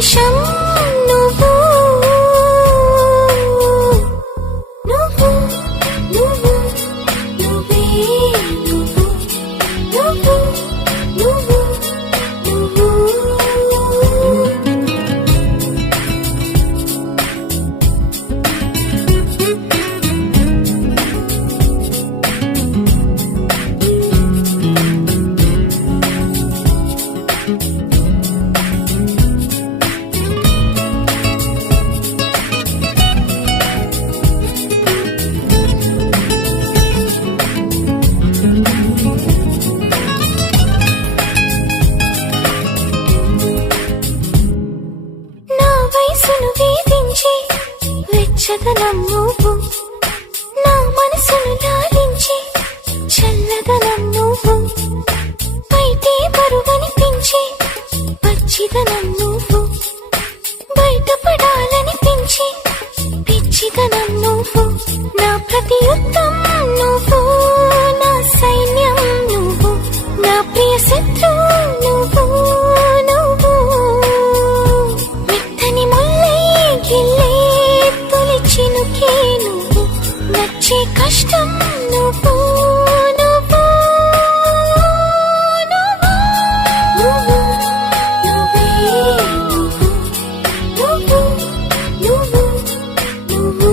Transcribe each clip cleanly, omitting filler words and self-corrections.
నిమిషం నువ్వు నువ్వు నువ్వు నువ్వే నువ్వు నువ్వు నువ్వు నువ్వు వయసును వేధించి వెచ్చదనం నువ్వు నా మనసును లాలించి చల్లదనం నువ్వు బయటే బరువనిపించి పచ్చిదనం నువ్వు బయటపడాలనిపించి పిచ్చిదనం నువ్వు నా ప్రతి యుద్ధం నువ్వు నా సైన్యం నువ్వు నా ప్రియ శత్రువు నువ్వు చినుకే నువ్వు నచ్చే కష్టం నువ్వు నువ్వు నువ్వు నువ్వు నువ్వే నువ్వు నువ్వు నువ్వు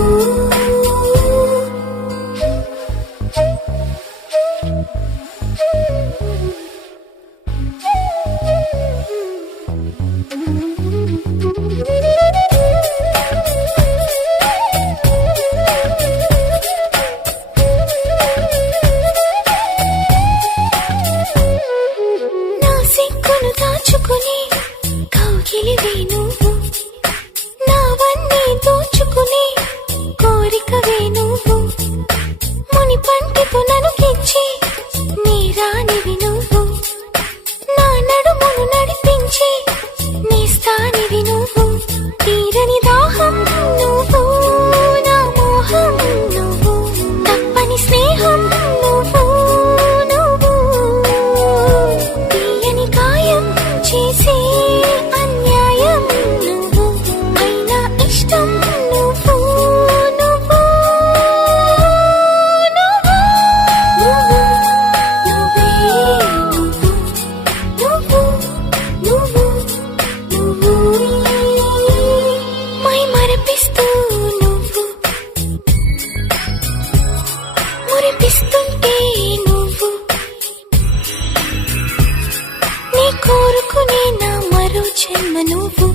దాచుకుని కౌగిలివే నువ్వు నావన్నీ దోచుకుని కోరికవే నువ్వు ముని పంటితో ననుకించి నీ రానివి నువ్వు నా నడుమును నడిపించి నీ స్థానివి నువ్వు తీరని దాహం నువ్వు నా మోహం నువ్వు తప్పని స్నేహం నువ్వు చేసే అన్యాయం నువ్వు అయినా ఇష్టం నువ్వు నువ్వు నువ్వు నువ్వు నువ్వే నువ్వు నువ్వు నువ్వు మై మరపిస్తూ నువ్వు మురిపిస్తుంటే నువ్వు నీ కోరుకునే నా మరో జన్మ నువ్వు